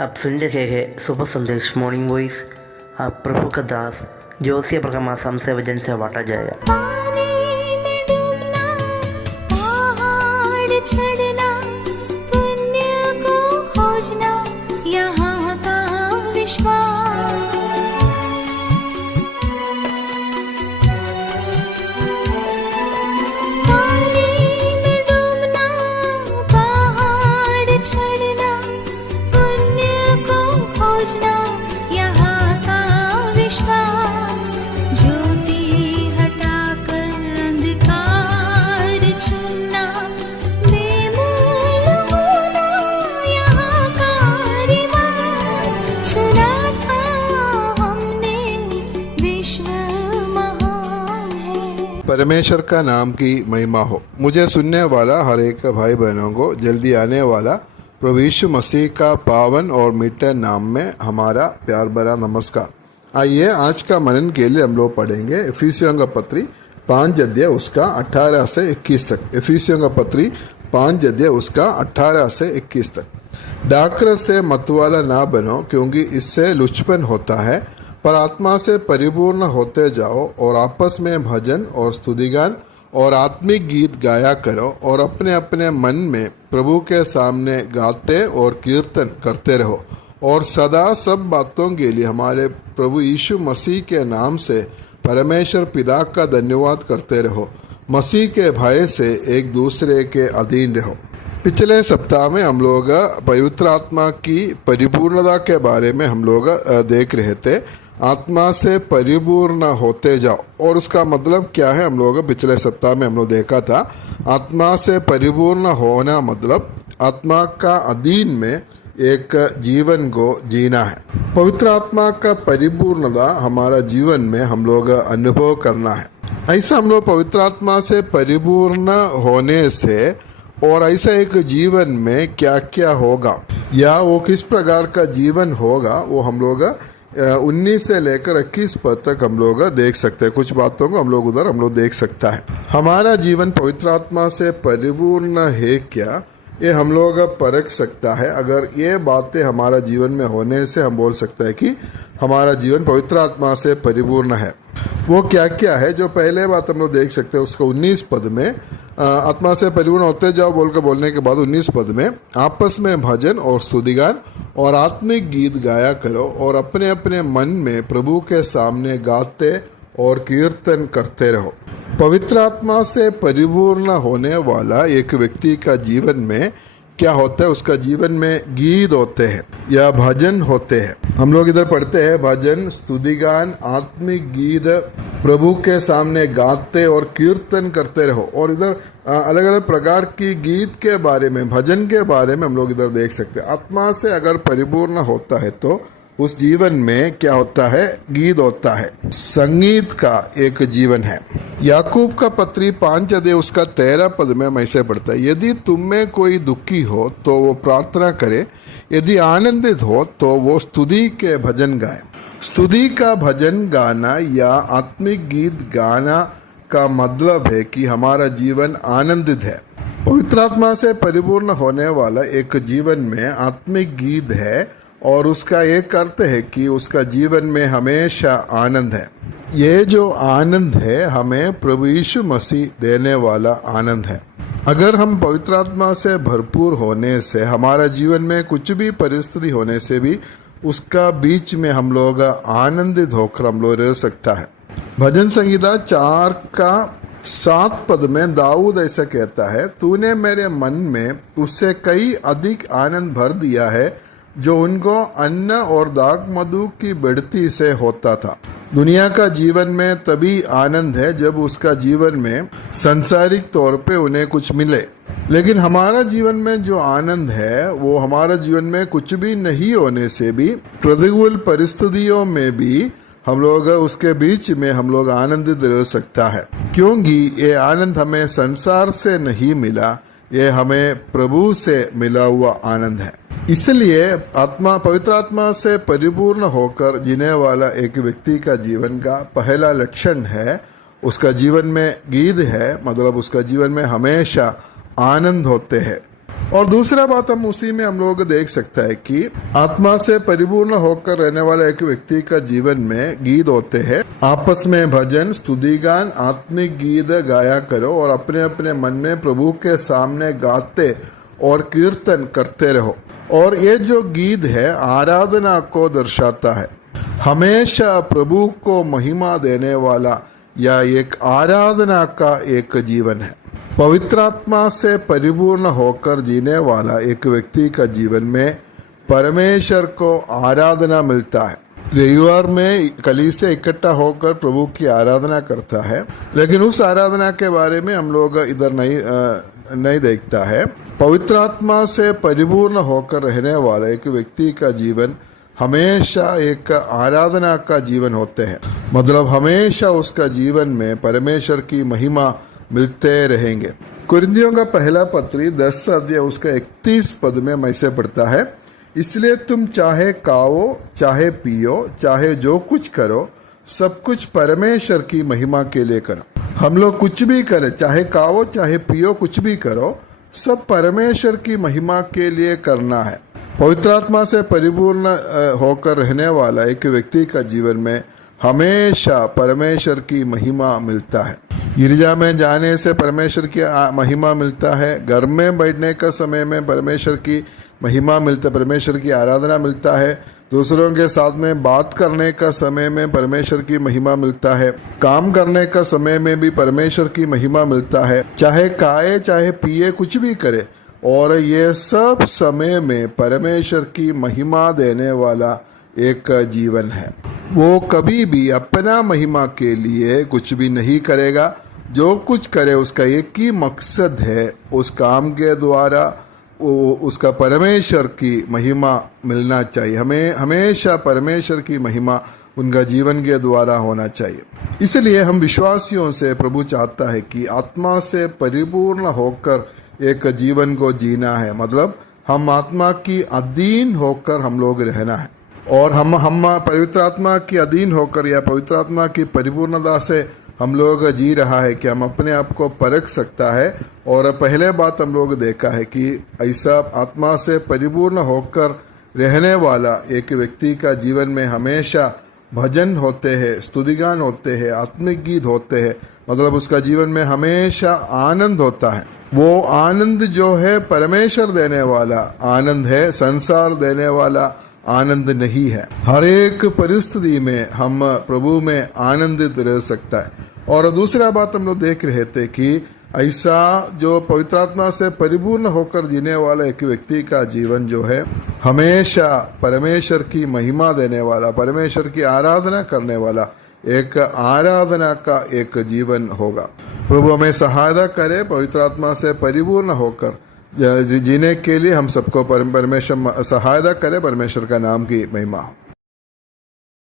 आप सुन रहे हैं सुबह संदेश मॉर्निंग वॉइस। आप प्रभु का दास जोशी ब्रह्मा से वजन से बांटा जाएगा। पानी में डूबना, पहाड़ चढ़ना, पुण्य को खोजना, यहाँ का विश्वास। पानी में डूबना, पहाड़ चढ़ना, पुण्य को खोजना, यहाँ का विश्वास। ज्योति हटाकर अंधकार चुनना, बेमूल होना, यहाँ का रिवाज। सुना था हमने विश्व महान है। परमेश्वर का नाम की महिमा हो। मुझे सुनने वाला हर एक भाई बहनों को जल्दी आने वाला प्रभु यीशु मसीह का पावन और मीठे नाम में हमारा प्यार भरा नमस्कार। आइए आज का मनन के लिए हम लोग पढ़ेंगे इफिसियों का पत्री 5 अध्याय उसका 18 से 21 तक। इफिसियों का पत्री 5 अध्याय उसका 18 से 21 तक। डाकर से मतवाला ना बनो, क्योंकि इससे लुचपन होता है, पर आत्मा से परिपूर्ण होते जाओ और आपस में भजन और स्तुतिगान और आत्मिक गीत गाया करो और अपने अपने मन में प्रभु के सामने गाते और कीर्तन करते रहो और सदा सब बातों के लिए हमारे प्रभु यीशु मसीह के नाम से परमेश्वर पिता का धन्यवाद करते रहो। मसीह के भय से एक दूसरे के अधीन रहो। पिछले सप्ताह में हम लोग पवित्र आत्मा की परिपूर्णता के बारे में हम लोग देख रहे थे। आत्मा से परिपूर्ण होते जाओ, और उसका मतलब क्या है हम लोग पिछले सप्ताह में हम लोग देखा था। आत्मा से परिपूर्ण होना मतलब आत्मा का अधीन में एक जीवन को जीना है। पवित्र आत्मा का परिपूर्णता हमारा जीवन में हम लोग अनुभव करना है। ऐसा हम लोग पवित्र आत्मा से परिपूर्ण होने से और ऐसा एक जीवन में क्या क्या होगा या वो किस प्रकार का जीवन होगा, वो हम लोग 19 से लेकर 21 पद तक हम लोग देख सकते हैं। कुछ बातों को हम लोग देख सकता है। हमारा जीवन पवित्र आत्मा से परिपूर्ण है क्या, ये हम लोग परख सकता है। अगर ये बातें हमारा जीवन में होने से हम बोल सकते हैं कि हमारा जीवन पवित्र आत्मा से परिपूर्ण है। वो क्या क्या है, जो पहले बात हम लोग देख सकते हैं उसको 19 पद में आत्मा से परिपूर्ण होते जाओ बोलने के बाद 19 पद में आपस में भजन और स्तुतिगान और आत्मिक गीत गाया करो और अपने अपने मन में प्रभु के सामने गाते और कीर्तन करते रहो। पवित्र आत्मा से परिपूर्ण होने वाला एक व्यक्ति का जीवन में क्या होता है, उसका जीवन में गीत होते हैं या भजन होते हैं। हम लोग इधर पढ़ते हैं भजन, स्तुतिगान, आत्मिक गीत, प्रभु के सामने गाते और कीर्तन करते रहो। और इधर अलग अलग प्रकार की गीत के बारे में, भजन के बारे में हम लोग इधर देख सकते हैं। आत्मा से अगर परिपूर्ण होता है तो उस जीवन में क्या होता है, गीत होता है, संगीत का एक जीवन है। याकूब का पत्री 5 अध्याय उसका 13 पद में हम ऐसे पढ़ता है, यदि तुम में कोई दुखी हो तो वो प्रार्थना करे, यदि आनंदित हो तो वो स्तुति के भजन गाए। स्तुति का भजन गाना या आत्मिक गीत गाना का मतलब है कि हमारा जीवन आनंदित है। पवित्र आत्मा से परिपूर्ण होने वाला एक जीवन में आत्मिक गीत है और उसका एक अर्थ है कि उसका जीवन में हमेशा आनंद है। ये जो आनंद है हमें प्रभु यीशु मसीह देने वाला आनंद है। अगर हम पवित्र आत्मा से भरपूर होने से हमारा जीवन में कुछ भी परिस्थिति होने से भी उसका बीच में हम लोग आनंदित होकर हम लोग रह सकता है। भजन संहिता 4 का 7 पद में दाऊद ऐसा कहता है, तूने मेरे मन में उससे कई अधिक आनंद भर दिया है जो उनको अन्न और दाख मधु की बढ़ती से होता था। दुनिया का जीवन में तभी आनंद है जब उसका जीवन में सांसारिक तौर पे उन्हें कुछ मिले, लेकिन हमारा जीवन में जो आनंद है वो हमारा जीवन में कुछ भी नहीं होने से भी, प्रतिकूल परिस्थितियों में भी हम लोग उसके बीच में हम लोग आनंदित रह सकता है, क्योंकि ये आनंद हमें संसार से नहीं मिला, ये हमें प्रभु से मिला हुआ आनंद है। इसलिए पवित्र आत्मा से परिपूर्ण होकर जीने वाला एक व्यक्ति का जीवन का पहला लक्षण है, उसका जीवन में गीत है, मतलब उसका जीवन में हमेशा आनंद होते हैं। और दूसरा बात हम उसी में हम लोग देख सकते हैं कि आत्मा से परिपूर्ण होकर रहने वाला एक व्यक्ति का जीवन में गीत होते हैं। आपस में भजन स्तुतिगान आत्मिक गीत गाया करो और अपने अपने मन में प्रभु के सामने गाते और कीर्तन करते रहो। और ये जो गीत है आराधना को दर्शाता है, हमेशा प्रभु को महिमा देने वाला या एक आराधना का एक जीवन है। पवित्र आत्मा से परिपूर्ण होकर जीने वाला एक व्यक्ति का जीवन में परमेश्वर को आराधना मिलता है। रविवार में कलीसिया इकट्ठा होकर प्रभु की आराधना करता है, लेकिन उस आराधना के बारे में हम लोग इधर नहीं देखता है। पवित्र आत्मा से परिपूर्ण होकर रहने वाला एक व्यक्ति का जीवन हमेशा एक आराधना का जीवन होते हैं, मतलब हमेशा उसका जीवन में परमेश्वर की महिमा मिलते रहेंगे। कुरिन्थियों का पहला पत्री 10 अध्याय उसका 31 पद में ऐसे पढ़ता है, इसलिए तुम चाहे खाओ चाहे पियो चाहे जो कुछ करो सब कुछ परमेश्वर की महिमा के लिए करो। हम लोग कुछ भी करें, चाहे खाओ चाहे पियो, कुछ भी करो, सब परमेश्वर की महिमा के लिए करना है। पवित्र आत्मा से परिपूर्ण होकर रहने वाला एक व्यक्ति का जीवन में हमेशा परमेश्वर की महिमा मिलता है। गिरजा में जाने से परमेश्वर की महिमा मिलता है, घर में बैठने का समय में परमेश्वर की महिमा मिलता है, परमेश्वर की आराधना मिलता है, दूसरों के साथ में बात करने का समय में परमेश्वर की महिमा मिलता है, काम करने का समय में भी परमेश्वर की महिमा मिलता है, चाहे खाए चाहे पिए कुछ भी करे, और ये सब समय में परमेश्वर की महिमा देने वाला एक जीवन है। वो कभी भी अपना महिमा के लिए कुछ भी नहीं करेगा, जो कुछ करे उसका एक ही मकसद है, उस काम के द्वारा उसका परमेश्वर की महिमा मिलना चाहिए। हमें हमेशा परमेश्वर की महिमा उनका जीवन के द्वारा होना चाहिए। इसलिए हम विश्वासियों से प्रभु चाहता है कि आत्मा से परिपूर्ण होकर एक जीवन को जीना है, मतलब हम आत्मा की अधीन होकर हम लोग रहना है, और हम पवित्र आत्मा की अधीन होकर या पवित्र आत्मा की परिपूर्णता से हम लोग जी रहा है कि हम अपने आप को परख सकता है। और पहले बात हम लोग देखा है कि ऐसा आत्मा से परिपूर्ण होकर रहने वाला एक व्यक्ति का जीवन में हमेशा भजन होते हैं, स्तुतिगान होते हैं, आत्मिक गीत होते हैं, मतलब उसका जीवन में हमेशा आनंद होता है। वो आनंद जो है परमेश्वर देने वाला आनंद है, संसार देने वाला आनंद नहीं है। हर एक परिस्थिति में हम प्रभु में आनंदित रह सकता है। और दूसरा बात हम लोग देख रहे थे कि ऐसा जो पवित्र आत्मा से परिपूर्ण होकर जीने वाला एक व्यक्ति का जीवन जो है हमेशा परमेश्वर की महिमा देने वाला, परमेश्वर की आराधना करने वाला एक आराधना का एक जीवन होगा। प्रभु हमें सहायता करे पवित्र आत्मा से परिपूर्ण होकर जीने के लिए। हम सबको परमेश्वर सहायता करे। परमेश्वर का नाम की महिमा हो।